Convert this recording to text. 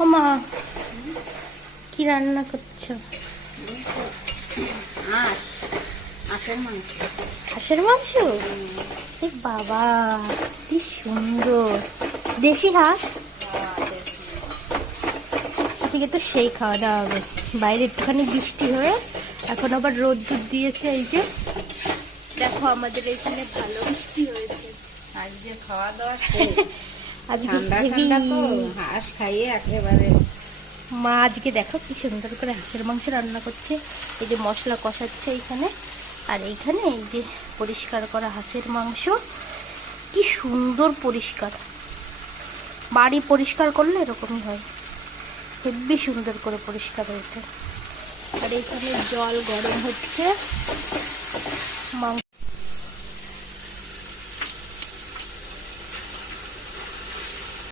ও মা, কি রান্না করছো? হাঁসের মাংস। এ বাবা, কি সুন্দর! দেশি হাঁস। আজকে তো সেই খাওয়া দাওয়া হবে। বাইরে একটুখানি বৃষ্টি হয়ে এখন আবার রোদ্দুর দিয়েছে। এই যে দেখো, আমাদের এখানে ভালো বৃষ্টি হয়েছে। আজকে খাওয়া দাওয়া আজকে ঠান্ডা ঠান্ডা তো হাঁস খাইয়ে একেবারে। মা আজকে দেখো কি সুন্দর করে হাঁসের মাংস রান্না করছে। এই যে মশলা কষাচ্ছে এইখানে, আর এইখানে এই যে পরিষ্কার করা হাঁসের মাংস। কি সুন্দর পরিষ্কার! বাড়ি পরিষ্কার করলে এরকমই হয়, হেব্বি সুন্দর করে পরিষ্কার হয়েছে। আর এইখানে জল গরম হচ্ছে, মাংস